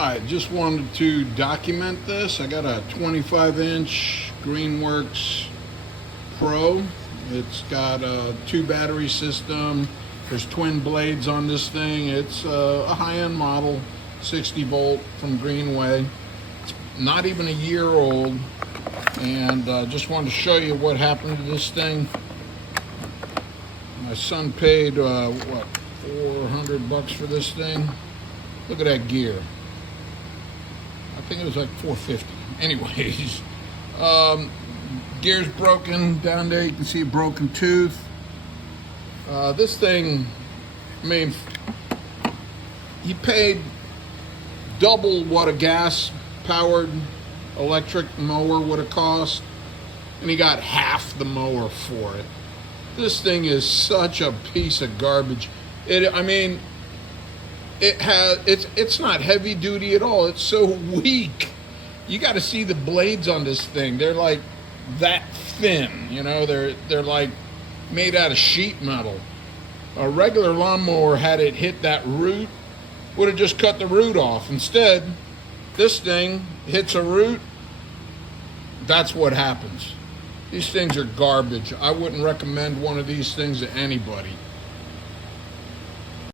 Hi, just wanted to document this. I got a 25-inch GreenWorks Pro. It's got a 2-battery system. There's twin blades on this thing. It's a high-end model, 60 volt from Greenway. It's not even a year old, and just wanted to show you what happened to this thing. My son paid what, $400 for this thing. Look at that gear. I think it was like $450. Anyways, gear's broken down there. You can see a broken tooth. This thing, I mean, he paid double what a gas-powered electric mower would have cost, and he got half the mower for it. This thing is such a piece of garbage. It's not heavy duty at all. It's so weak. You got to see the blades on this thing. They're like that thin, you know. They're like made out of sheet metal. A regular lawnmower, had it hit that root, would have just cut the root off. Instead, this thing hits a root. That's what happens. These things are garbage. I wouldn't recommend one of these things to anybody.